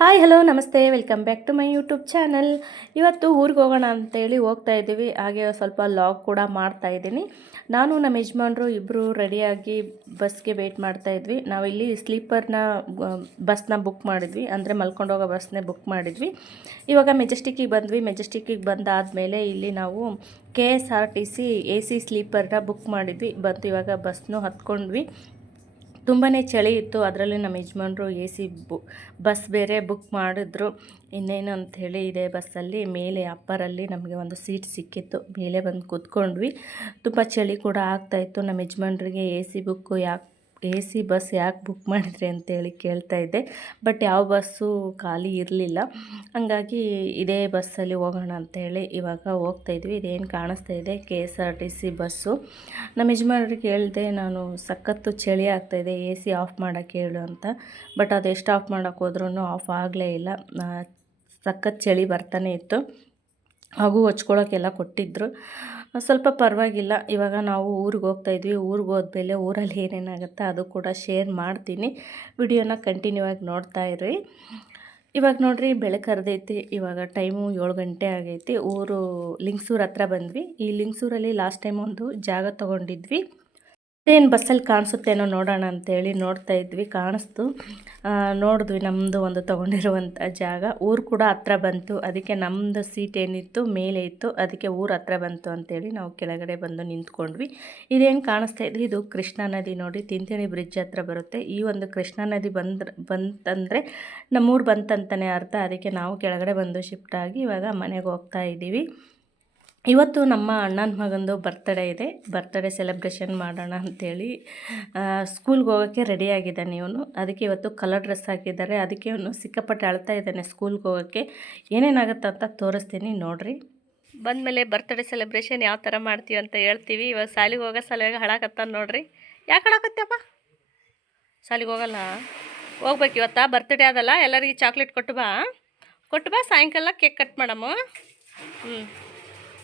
Hi, hello, ನಮಸ್ತೆ. Welcome back to my YouTube channel. ಇವತ್ತು ಊರಿಗೆ ಹೋಗೋಣ ಅಂತೇಳಿ ಹೋಗ್ತಾ ಇದ್ದೀವಿ. ಹಾಗೆ ಸ್ವಲ್ಪ ಲಾಗ್ ಕೂಡ ಮಾಡ್ತಾ ಇದ್ದೀನಿ. ನಾನು ನಮ್ಮ ಯಜಮಾನ್ರು ಇಬ್ಬರು ರೆಡಿಯಾಗಿ ಬಸ್ಗೆ ವೆಯ್ಟ್ ಮಾಡ್ತಾ ಇದ್ವಿ. ನಾವಿಲ್ಲಿ ಸ್ಲೀಪರ್ನ ಬಸ್ನ ಬುಕ್ ಮಾಡಿದ್ವಿ. ಅಂದರೆ ಮಲ್ಕೊಂಡೋಗೋ ಬಸ್ನೇ ಬುಕ್ ಮಾಡಿದ್ವಿ. ಇವಾಗ ಮೆಜೆಸ್ಟಿಕ್ಕಿಗೆ ಬಂದ್ವಿ. ಮೆಜೆಸ್ಟಿಕ್ಕಿಗೆ ಬಂದಾದಮೇಲೆ ಇಲ್ಲಿ ನಾವು K S R T C A C ಸ್ಲೀಪರ್ನ book ಮಾಡಿದ್ವಿ. ಬಂತು ಇವಾಗ ಬಸ್ನು ಹತ್ಕೊಂಡ್ವಿ. ತುಂಬಾ ಚಳಿ ಇತ್ತು. ಅದರಲ್ಲಿ ನಮ್ಮ ಯಜಮಾನ್ರು ಎ ಸಿ ಬು, ಬಸ್ ಬೇರೆ ಬುಕ್ ಮಾಡಿದ್ರು. ಇನ್ನೇನು ಅಂಥೇಳಿ ಇದೆ ಬಸ್ಸಲ್ಲಿ. ಮೇಲೆ ಅಪ್ಪರಲ್ಲಿ ನಮಗೆ ಒಂದು ಸೀಟ್ ಸಿಕ್ಕಿತ್ತು. ಮೇಲೆ ಬಂದು ಕೂತ್ಕೊಂಡ್ವಿ. ತುಂಬ ಚಳಿ ಕೂಡ ಆಗ್ತಾಯಿತ್ತು ನಮ್ಮ ಯಜಮಾನ್ರಿಗೆ ಎ ಸಿ ಬುಕ್ಕು ಯಾಕೆ ಎ ಸಿ ಬಸ್ ಯಾಕೆ ಬುಕ್ ಮಾಡಿದ್ರಿ ಅಂತೇಳಿ ಕೇಳ್ತಾ ಇದ್ದೆ. ಬಟ್ ಯಾವ ಬಸ್ಸು ಖಾಲಿ ಇರಲಿಲ್ಲ. ಹಂಗಾಗಿ ಇದೇ ಬಸ್ಸಲ್ಲಿ ಹೋಗೋಣ ಅಂತೇಳಿ ಇವಾಗ ಹೋಗ್ತಾ ಇದ್ವಿ. ಇದೇನು ಕಾಣಿಸ್ತಾ ಇದೆ, K S R T C bus. ನಮ್ಮ ಯಜಮಾನ್ರಿಗೆ ಹೇಳಿದೆ, ನಾನು ಸಖತ್ತು ಚಳಿ ಆಗ್ತಾಯಿದೆ ಎ ಸಿ ಆಫ್ ಮಾಡೋಕ್ಕೆ ಹೇಳು ಅಂತ. ಬಟ್ ಅದು ಎಷ್ಟು ಆಫ್ ಮಾಡೋಕ್ಕೆ ಹೋದ್ರೂ ಆಫ್ ಆಗಲೇ ಇಲ್ಲ. ಸಖತ್ ಚಳಿ ಬರ್ತಾನೆ ಇತ್ತು. ಹಾಗೂ ಹಚ್ಕೊಳ್ಳೋಕ್ಕೆಲ್ಲ ಕೊಟ್ಟಿದ್ದರು ಸ್ವಲ್ಪ ಪರವಾಗಿಲ್ಲ. ಇವಾಗ ನಾವು ಊರಿಗೆ ಹೋಗ್ತಾ ಇದ್ವಿ. ಊರಿಗೆ ಹೋದ್ಮೇಲೆ ಊರಲ್ಲಿ ಏನೇನಾಗುತ್ತೆ ಅದು ಕೂಡ ಶೇರ್ ಮಾಡ್ತೀನಿ. ವಿಡಿಯೋನ ಕಂಟಿನ್ಯೂ ಆಗಿ ನೋಡ್ತಾ ಇರಿ ಇವಾಗ ನೋಡಿರಿ ಬೆಳೆ ಕರೆದೈತಿ ಇವಾಗ ಟೈಮು ಏಳು ಗಂಟೆ ಆಗೈತಿ. ಊರು ಲಿಂಗ್ಸೂರು ಹತ್ರ ಬಂದ್ವಿ. ಈ ಲಿಂಗ್ಸೂರಲ್ಲಿ ಲಾಸ್ಟ್ ಟೈಮ್ ಒಂದು ಜಾಗ ತೊಗೊಂಡಿದ್ವಿ. ಏನು ಬಸ್ಸಲ್ಲಿ ಕಾಣಿಸುತ್ತೇನೋ ನೋಡೋಣ ಅಂತೇಳಿ ನೋಡ್ತಾ ಇದ್ವಿ, ಕಾಣಿಸ್ತು. ನೋಡಿದ್ವಿ ನಮ್ಮದು ಒಂದು ತೊಗೊಂಡಿರುವಂಥ ಜಾಗ. ಊರು ಕೂಡ ಹತ್ರ ಬಂತು. ಅದಕ್ಕೆ ನಮ್ಮದು ಸೀಟ್ ಏನಿತ್ತು, ಮೇಲೆ ಇತ್ತು. ಅದಕ್ಕೆ ಊರು ಹತ್ರ ಬಂತು ಅಂತೇಳಿ ನಾವು ಕೆಳಗಡೆ ಬಂದು ನಿಂತ್ಕೊಂಡ್ವಿ. ಇದೇನು ಕಾಣಿಸ್ತಾ ಇದ್ವಿ ಇದು ಕೃಷ್ಣಾ ನದಿ ನೋಡಿ. ತಿಂತಿಣಿ ಬ್ರಿಡ್ಜ್ ಹತ್ರ ಬರುತ್ತೆ. ಈ ಒಂದು ಕೃಷ್ಣಾ ನದಿ ಬಂದ್ರ, ಬಂತಂದರೆ ನಮ್ಮೂರು ಬಂತಂತಲೇ ಅರ್ಥ. ಅದಕ್ಕೆ ನಾವು ಕೆಳಗಡೆ ಬಂದು ಶಿಫ್ಟ್ ಆಗಿ ಇವಾಗ ಮನೆಗೆ ಹೋಗ್ತಾ ಇದ್ದೀವಿ ಇವತ್ತು ನಮ್ಮ ಅಣ್ಣನ ಮಗಂದು ಬರ್ತಡೇ ಇದೆ. ಬರ್ತಡೇ ಸೆಲೆಬ್ರೇಷನ್ ಮಾಡೋಣ ಅಂಥೇಳಿ ಸ್ಕೂಲ್ಗೆ ಹೋಗೋಕ್ಕೆ ರೆಡಿ ಆಗಿದ್ದಾನೆ ಇವನು. ಅದಕ್ಕೆ ಇವತ್ತು ಕಲರ್ ಡ್ರೆಸ್ ಹಾಕಿದ್ದಾರೆ. ಅದಕ್ಕೆ ಇವನು ಸಿಕ್ಕಾಪಟ್ಟೆ ಅಳ್ತಾ ಇದ್ದಾನೆ ಸ್ಕೂಲ್ಗೆ ಹೋಗೋಕ್ಕೆ. ಏನೇನಾಗುತ್ತೆ ಅಂತ ತೋರಿಸ್ತೀನಿ ನೋಡಿರಿ. ಬಂದಮೇಲೆ ಬರ್ತಡೇ ಸೆಲೆಬ್ರೇಷನ್ ಯಾವ ಥರ ಮಾಡ್ತೀವಿ ಅಂತ ಹೇಳ್ತೀವಿ. ಇವಾಗ ಸಾಲಿಗೆ ಹೋಗೋ ಸಲುವಾಗಿ ಹಳಾಕತ್ತಾನ ನೋಡ್ರಿ. ಯಾಕೆ ಹಳಾಕತ್ತಪ್ಪ ಶಾಲೆಗೆ ಹೋಗಲ್ಲ? ಹೋಗ್ಬೇಕು ಇವತ್ತ? ಬರ್ತಡೇ ಅದಲ್ಲ. ಎಲ್ಲರಿಗೆ ಚಾಕ್ಲೇಟ್ ಕೊಟ್ಟು ಬಾ. ಕೊಟ್ಟು ಬಾ, ಸಾಯಂಕಾಲ ಕೇಕ್ ಕಟ್ ಮಾಡಮ್ಮ. ಹ್ಞೂ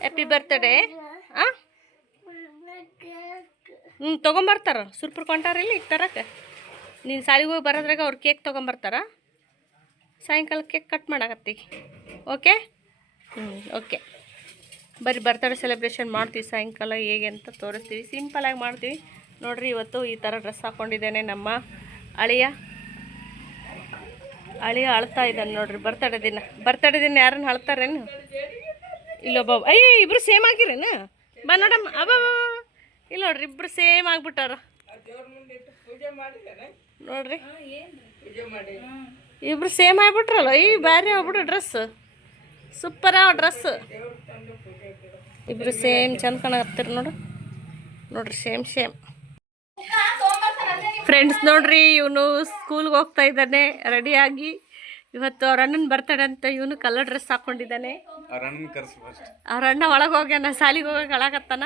ಹ್ಯಾಪಿ ಬರ್ತಡೇ ಹ್ಞೂ ತೊಗೊಂಬರ್ತಾರ. ಸುರ್ಪುರ್ ಕೊಂಟಾರ ಇಲ್ಲಿ ಈಗ ತರಕ್ಕೆ ನೀನು ಸಾಲಿಗೆ ಹೋಗಿ ಬರೋದ್ರಾಗ ಅವ್ರು ಕೇಕ್ ತೊಗೊಂಬರ್ತಾರ. ಸಾಯಂಕಾಲ ಕೇಕ್ ಕಟ್ ಮಾಡಾಕತ್ತಿ. ಓಕೆ ಹ್ಞೂ ಓಕೆ ಬರ್ರಿ ಬರ್ತಡೇ ಸೆಲೆಬ್ರೇಷನ್ ಮಾಡ್ತೀವಿ. ಸಾಯಂಕಾಲ ಹೇಗೆ ಅಂತ ತೋರಿಸ್ತೀವಿ. ಸಿಂಪಲಾಗಿ ಮಾಡ್ತೀವಿ. ನೋಡ್ರಿ, ಇವತ್ತು ಈ ಥರ ಡ್ರೆಸ್ ಹಾಕ್ಕೊಂಡಿದ್ದೇನೆ ನಮ್ಮ ಅಳಿಯ. ಅಳಿಯ ಅಳ್ತಾ ಇದ್ದಾನೆ ನೋಡ್ರಿ ಬರ್ತಡೇ ದಿನ. ಬರ್ತಡೇ ದಿನ ಯಾರನ್ನು ಅಳ್ತಾರೇನು? ಇಲ್ಲೊಬ್ಬ ಅಯ್ಯ ಇಬ್ರು ಸೇಮ್ ಆಗಿರೇನ? ಬಾ ನೋಡಮ್ಮ. ಅಬ್ಬ ಇಲ್ಲ ನೋಡ್ರಿ, ಇಬ್ರು ಸೇಮ್ ಆಗ್ಬಿಟ್ಟಾರ. ನೋಡ್ರಿ. ಇಬ್ರು ಸೇಮ್ ಆಗ್ಬಿಟ್ರಲ್ಲ. ಈ ಬ್ಯಾರೆ ಆಗ್ಬಿಟ್ರು ಡ್ರೆಸ್ ಸೂಪರ್ ಆ ಡ್ರೆಸ್ ಇಬ್ರು ಸೇಮ್ ಚಂದ ಕಾಣಕತ್ತೀರಿ ನೋಡು. ನೋಡ್ರಿ ಸೇಮ್ ಸೇಮ್ ಫ್ರೆಂಡ್ಸ್ ನೋಡ್ರಿ, ಇವನು ಸ್ಕೂಲ್ಗೆ ಹೋಗ್ತಾ ಇದ್ದಾನೆ. ರೆಡಿಯಾಗಿ ಇವತ್ತು ಅವ್ರ ಅಣ್ಣನ ಬರ್ತಡೆ ಅಂತ ಇವನು ಕಲರ್ ಡ್ರೆಸ್ ಹಾಕೊಂಡಿದ್ದಾನೆ. ಅವ್ರ ಅಣ್ಣ ಒಳಗೆ ಹೋಗ್ಯಾನ ಸಾಲಿಗೆ ಹೋಗಕ್ಕೆ ಅಳಾಕತ್ತಾನ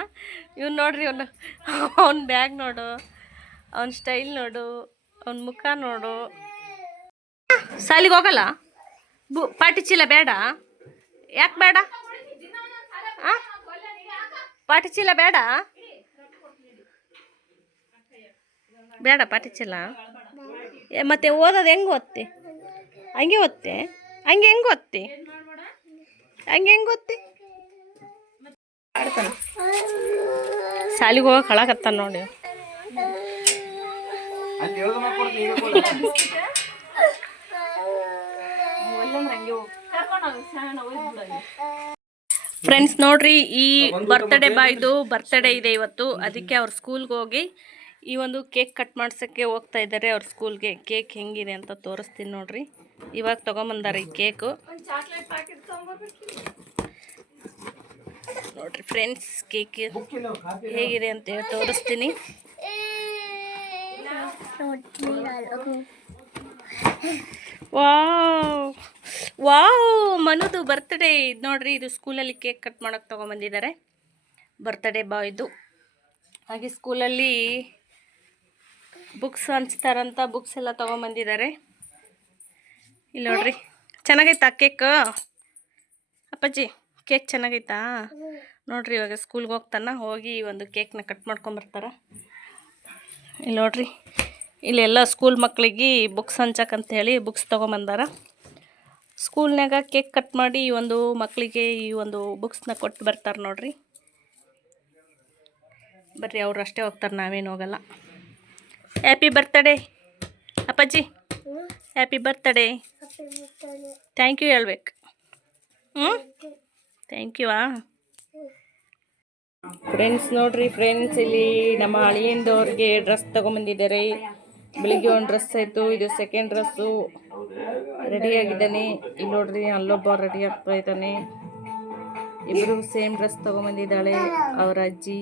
ಇವ್ನು ನೋಡ್ರಿ ಇವನು. ಅವನ್ ಬ್ಯಾಗ್ ನೋಡು ಅವನ್ ಸ್ಟೈಲ್ ನೋಡು ಅವ್ನ ಮುಖ ನೋಡು. ಸಾಲಿಗೆ ಹೋಗಲ್ಲ? ಬು ಪಾಟಿ ಚೀಲ ಬೇಡ. ಯಾಕೆ ಬೇಡ? ಪಾಟಿ ಚೀಲ ಬೇಡ? ಬೇಡ ಪಾಟಿ ಚೀಲ? ಮತ್ತೆ ಓದೋದು ಹೆಂಗೆ ಓದ್ತಿ? ಹಂಗೆ ಒತ್ತೆ ಹಂಗೆ ಹೆಂಗೆ ಒತ್ತೆ ಹಂಗೆ ಹೆಂಗೆ ಆಡ್ತಾನ. ಶಾಲಿಗೆ ಹೋಗಕ್ಕೆ ಹಳಕತ್ತ ನೋಡಿ. ಫ್ರೆಂಡ್ಸ್ ನೋಡ್ರಿ ಈ ಬರ್ತ್ಡೇ ಬಾಯ್ದು ಬರ್ತ್ಡೇ ಇದೆ ಇವತ್ತು. ಅದಕ್ಕೆ ಅವ್ರ ಸ್ಕೂಲ್ಗೆ ಹೋಗಿ ಈ ಒಂದು ಕೇಕ್ ಕಟ್ ಮಾಡ್ಸೋಕ್ಕೆ ಹೋಗ್ತಾ ಇದ್ದಾರೆ ಅವ್ರ ಸ್ಕೂಲ್ಗೆ. ಕೇಕ್ ಹೆಂಗಿದೆ ಅಂತ ತೋರಿಸ್ತೀನಿ ನೋಡ್ರಿ. ಇವಾಗ ತೊಗೊಂಬಂದಾರೆ ಈ ಕೇಕು. ನೋಡ್ರಿ ಫ್ರೆಂಡ್ಸ್ ಕೇಕ್ ಹೇಗಿದೆ ಅಂತ ಹೇಳಿ ತೋರಿಸ್ತೀನಿ. ವಾವ್! ವಾವ್! ಮನುದು ಬರ್ತ್ಡೇ ಇದು ನೋಡ್ರಿ ಇದು ಸ್ಕೂಲಲ್ಲಿ ಕೇಕ್ ಕಟ್ ಮಾಡೋಕೆ ತೊಗೊಂಬಂದಿದ್ದಾರೆ. ಬರ್ತ್ಡೇ ಬಾಯ್ದು ಹಾಗೆ ಸ್ಕೂಲಲ್ಲಿ ಬುಕ್ಸ್ ಹಂಚ್ತಾರಂತ ಬುಕ್ಸ್ ಎಲ್ಲ ತೊಗೊಂಬಂದಿದ್ದಾರೆ. ಇಲ್ಲಿ ನೋಡ್ರಿ. ಚೆನ್ನಾಗೈತಾ ಕೇಕ್ ಅಪ್ಪಾಜಿ ಕೇಕ್ ಚೆನ್ನಾಗೈತಾ? ನೋಡ್ರಿ ಇವಾಗ ಸ್ಕೂಲ್ಗೆ ಹೋಗ್ತಾನ, ಹೋಗಿ ಒಂದು ಕೇಕ್ನ ಕಟ್ ಮಾಡ್ಕೊಂಬರ್ತಾರ ಇಲ್ಲಿ ನೋಡ್ರಿ. ಇಲ್ಲೆಲ್ಲ ಸ್ಕೂಲ್ ಮಕ್ಕಳಿಗೆ ಬುಕ್ಸ್ ಹಂಚಕ್ಕಂತ ಹೇಳಿ ಬುಕ್ಸ್ ತೊಗೊಂಬಂದಾರ. ಸ್ಕೂಲ್ನಾಗ ಕೇಕ್ ಕಟ್ ಮಾಡಿ ಈ ಒಂದು ಮಕ್ಕಳಿಗೆ ಈ ಒಂದು ಬುಕ್ಸ್ನ ಕೊಟ್ಟು ಬರ್ತಾರೆ ನೋಡ್ರಿ. ಬರ್ರಿ, ಅವ್ರು ಅಷ್ಟೇ ಹೋಗ್ತಾರೆ, ನಾವೇನು ಹೋಗಲ್ಲ. ಹ್ಯಾಪಿ ಬರ್ತಡೇ ಅಪ್ಪಾಜಿ. ಹ್ಯಾಪಿ ಬರ್ತಡೇ ಥ್ಯಾಂಕ್ ಯು ಹೇಳ್ಬೇಕು. ಹ್ಞೂ ಥ್ಯಾಂಕ್ ಯು ಆ? ಫ್ರೆಂಡ್ಸ್ ನೋಡ್ರಿ ಫ್ರೆಂಡ್ಸ್ ಇಲ್ಲಿ ನಮ್ಮ ಅಳಿಯಂದವ್ರಿಗೆ ಡ್ರೆಸ್ ತೊಗೊಂಬಂದಿದ್ದಾರೆ. ಬೆಳಿಗ್ಗೆ ಒಂದು ಡ್ರೆಸ್ ಆಯಿತು, ಇದು ಸೆಕೆಂಡ್ ಡ್ರೆಸ್ಸು ರೆಡಿಯಾಗಿದ್ದಾನೆ ಇಲ್ಲಿ ನೋಡ್ರಿ, ಅಲ್ಲೊಬ್ಬ ರೆಡಿ ಆಗ್ತಾ ಇದ್ದಾನೆ. ಇಬ್ಬರು ಸೇಮ್ ಡ್ರೆಸ್ ತೊಗೊಂಬಂದಿದ್ದಾಳೆ, ಅವರ ಅಜ್ಜಿ.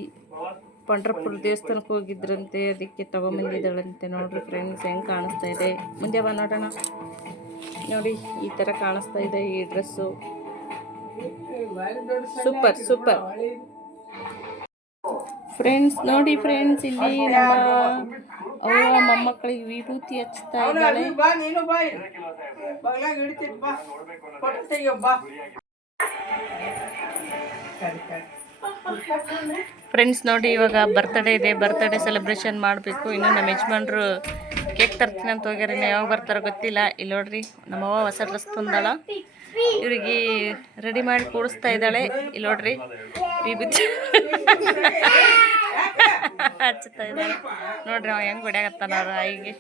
ಪಂಡ್ರಪುರ ದೇವಸ್ಥಾನಕ್ಕೆ ಹೋಗಿದ್ರಂತೆ, ಅದಕ್ಕೆ ತೊಗೊಂಬಂದಿದ್ದಾಳಂತೆ ನೋಡ್ರಿ ಫ್ರೆಂಡ್ಸ್ ಹೆಂಗ್ ಕಾಣಿಸ್ತಾ ಇದೆ? ಮುಂದೆ ಬಾ ನೋಡೋಣ. ನೋಡಿ, ಈ ತರ ಕಾಣಿಸ್ತಾ ಇದೆ ಈ ಡ್ರೆಸ್ಸು ಸೂಪರ್ ಸೂಪರ್. ಫ್ರೆಂಡ್ಸ್ ನೋಡಿ ಫ್ರೆಂಡ್ಸ್ ಇಲ್ಲಿ ನಮ್ಮ ಅವರ ಮೊಮ್ಮಕ್ಕಳಿಗೆ ವಿಭೂತಿ ಹಚ್ಚುತ್ತಾ ಇದ್ದಾಳೆ. ಬಾ ಫ್ರೆಂಡ್ಸ್ ನೋಡಿ, ಇವಾಗ ಬರ್ತ್ಡೇ ಇದೆ ಬರ್ತಡೇ ಸೆಲೆಬ್ರೇಷನ್ ಮಾಡಬೇಕು. ಇನ್ನು ನಮ್ಮ ಯಜಮಾನ್ರು ಕೇಕ್ ತರ್ತೀನಿ ಅಂತ ಹೋಗ್ಯಾರ. ಯಾವಾಗ ಬರ್ತಾರೋ ಗೊತ್ತಿಲ್ಲ. ಇಲ್ಲಿ ನೋಡ್ರಿ ನಮ್ಮವ್ವ ಹೊಸ ಡ್ರೆಸ್ ತಂದಾಳ. ಇವ್ರಿಗೆ ರೆಡಿ ಮಾಡಿ ಕೂಡಿಸ್ತಾ ಇದ್ದಾಳೆ. ಇಲ್ಲಿ ನೋಡ್ರಿ ವಿಭೂತಿ ಹಚ್ಚುತ್ತಾ ಇದ್ದಾಳೆ. ನೋಡ್ರಿ, ಅವ ಹೆಂಗ್ ಹೊಡ್ಯಾಗತ್ತಾನವ್ರ ಆಯಿಗೆ.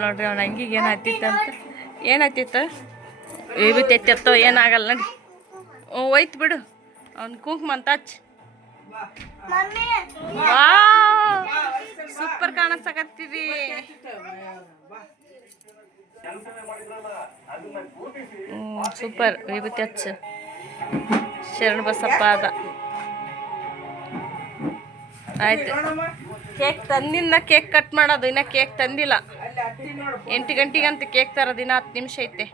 ನೋಡ್ರಿ, ಅವ್ನ ಅಂಗಿಗೆ ಏನು ಹತ್ತಿತ್ತು ಅಂತ ಏನು ಹತ್ತಿತ್ತು ವಿಭೂತಿ ಎತ್ತತ್ತೋ ಏನಾಗಲ್ಲ ಹ್ಞೂ ಒಯ್ತು ಬಿಡು. ಅವ್ನು ಕುಂಕುಮ ಹಚ್ಚ. ಸೂಪರ್ ಕಾಣಿಸಕತ್ತಿದಿ ಹ್ಞೂ, ಸೂಪರ್. ವಿಭೂತಿ ಹಚ್ಚ. ಶರಣ ಬಸಪ್ಪ ಅದ. ಆಯ್ತು. ಕೇಕ್ ತಂದಿಂದ ಕೇಕ್ ಕಟ್ ಮಾಡೋದು, ಇನ್ನ ಕೇಕ್ ತಂದಿಲ್ಲ. ಅಲ್ಲಿ ಗಂಟೆಗೆ ಅಂತ ಎಂಟು ಗಂಟೆಗಂತ ಕೇಕ್ ತರ ದಿನ ಹತ್ತು ನಿಮಿಷ ಐತೆ.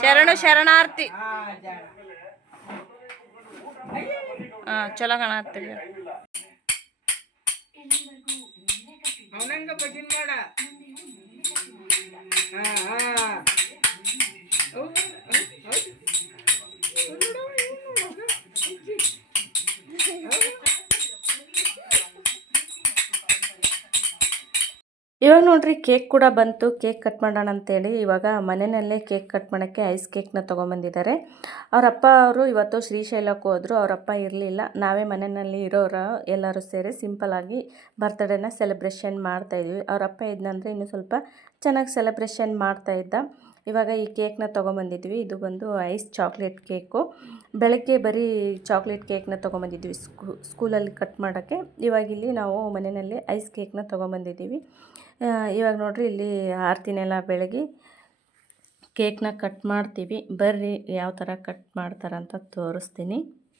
ಶರಣು ಶರಣಾರ್ಥಿ. ಹಾ ಚಲೋ ಕಾಣತ್ತೀರಿ ಅವನಂಗ ಭಜನ್ ಮಾಡ. ಹಾ ಹಾ. ಇವಾಗ ನೋಡ್ರಿ ಕೇಕ್ ಕೂಡ ಬಂತು, ಕೇಕ್ ಕಟ್ ಮಾಡೋಣ ಅಂತೇಳಿ. ಇವಾಗ ಮನೆಯಲ್ಲೇ ಕೇಕ್ ಕಟ್ ಮಾಡೋಕ್ಕೆ ಐಸ್ ಕೇಕ್ನ ತೊಗೊಂಬಂದಿದ್ದಾರೆ. ಅವರಪ್ಪ ಅವರು ಇವತ್ತು ಶ್ರೀಶೈಲಕ್ಕೆ ಹೋದರು ಅವರಪ್ಪ ಇರಲಿಲ್ಲ. ನಾವೇ ಮನೆಯಲ್ಲಿ ಇರೋರು ಎಲ್ಲರೂ ಸೇರಿ ಸಿಂಪಲಾಗಿ ಬರ್ತ್ಡೇನ ಸೆಲೆಬ್ರೇಷನ್ ಮಾಡ್ತಾಯಿದ್ವಿ ಅವರಪ್ಪ ಇದ್ನಂದ್ರೆ ಇನ್ನೂ ಸ್ವಲ್ಪ ಚೆನ್ನಾಗಿ ಸೆಲೆಬ್ರೇಷನ್ ಮಾಡ್ತಾ ಇದ್ದ. ಇವಾಗ ಈ ಕೇಕ್ನ ತೊಗೊಂಬಂದಿದ್ವಿ. ಇದು ಬಂದು ಐಸ್ ಚಾಕ್ಲೇಟ್ ಕೇಕು. ಬೆಳಗ್ಗೆ ಬರೀ ಚಾಕ್ಲೇಟ್ ಕೇಕ್ನ ತೊಗೊಂಬಂದಿದ್ವಿ ಸ್ಕೂ, ಸ್ಕೂಲಲ್ಲಿ ಕಟ್ ಮಾಡೋಕ್ಕೆ. ಇವಾಗ ಇಲ್ಲಿ ನಾವು ಮನೆಯಲ್ಲಿ ಐಸ್ ಕೇಕ್ನ ತೊಗೊಂಬಂದಿದ್ದೀವಿ. ಇವಾಗ ನೋಡಿರಿ ಇಲ್ಲಿ ಆರತಿನೆಲ್ಲ ಬೆಳಗ್ಗೆ ಕೇಕ್ನ ಕಟ್ ಮಾಡ್ತೀವಿ. ಬರ್ರಿ ಯಾವ ಥರ ಕಟ್ ಮಾಡ್ತಾರಂತ ತೋರಿಸ್ತೀನಿ.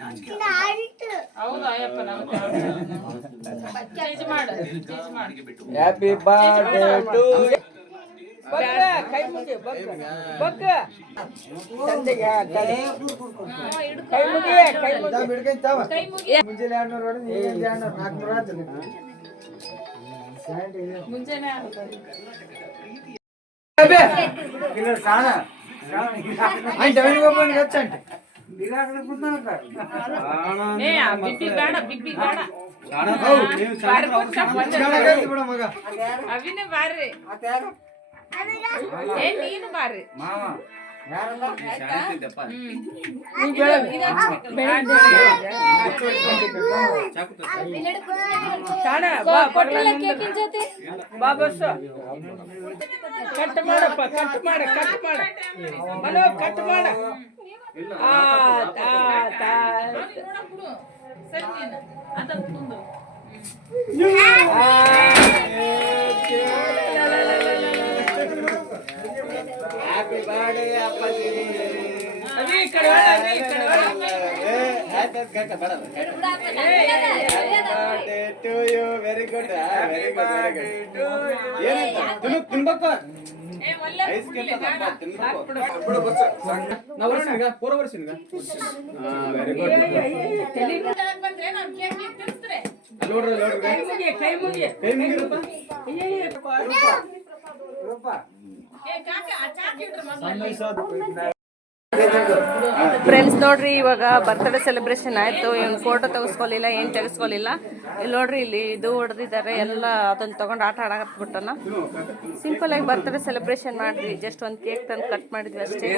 ಕುಂಕುಮಚ್ಚಾರ ಬರ್ಡೇ ಟು. ಬಗ್ಗ, ಕೈ ಮುಗಿ, ಕೈ. ಕೈ ಮುಗಿ, ಕೈ ಮುಗಿ. ಅಬೆ. ಅವಿನೇ ಬಾರ್ರಿ ಏ ನೀನು ಬಾರ್ರಿ. ಕಟ್ ಮಾಡಪ್ಪ ಕಟ್ ಮಾಡ ಕಟ್ ಮಾಡ ಮನೋ ಕಟ್ ಮಾಡ ಹ್ಯಾಪಿ ಬರ್ಡೇ ಅಪ್ಪ happy birthday to very good very good very good ಏನಂತ? ತಿನ್ನು ತಿನ್ಬೇಕು? ಬಿಡು. ಬಸ್. ನಾವು ಪೂರ ವೆರಿ ಗುಡ್ ಬಂದ್ರೆ ನಾನು ಕೇಕ್ ಗೀಕ್ ತಿನ್ಸ್ತ್ರೆ. ಅಲ್ಲಿ ನೋಡ್ರಿ ನೋಡ್ರಿ. ಕೈ ಮುಗಿ ಕೈ ಮುಗಿ ಕೈ ಮುಗಿರಪ್ಪ ಏ ಕಾಕ ಆ ಚಾಕ್ ಇಡ್ರಿ ಮೊದ್ಲು. ಫ್ರೆಂಡ್ಸ್ ನೋಡ್ರಿ, ಇವಾಗ ಬರ್ತ್ಡೇ ಸೆಲೆಬ್ರೇಷನ್ ಆಯ್ತು. ಇವ್ನು ಫೋಟೋ ತೆಗೆಸ್ಕೊಲಿಲ್ಲ, ಏನು ತೆಗೆಸ್ಕೊಲಿಲ್ಲ. ಇಲ್ಲಿ ನೋಡ್ರಿ, ಇಲ್ಲಿ ಇದು ಹೊಡೆದಿದ್ದಾರೆ ಎಲ್ಲ ಅದನ್ನ ತಗೊಂಡು ಆಟ ಆಡಕತ್ಬಿಟ್ಟನ ಸಿಂಪಲ್ ಆಗಿ ಬರ್ತ್ಡೇ ಸೆಲೆಬ್ರೇಷನ್ ಮಾಡ್ರಿ. ಜಸ್ಟ್ ಒಂದು ಕೇಕ್ ತಂದು ಕಟ್ ಮಾಡಿದ್ವಿ ಅಷ್ಟೇ.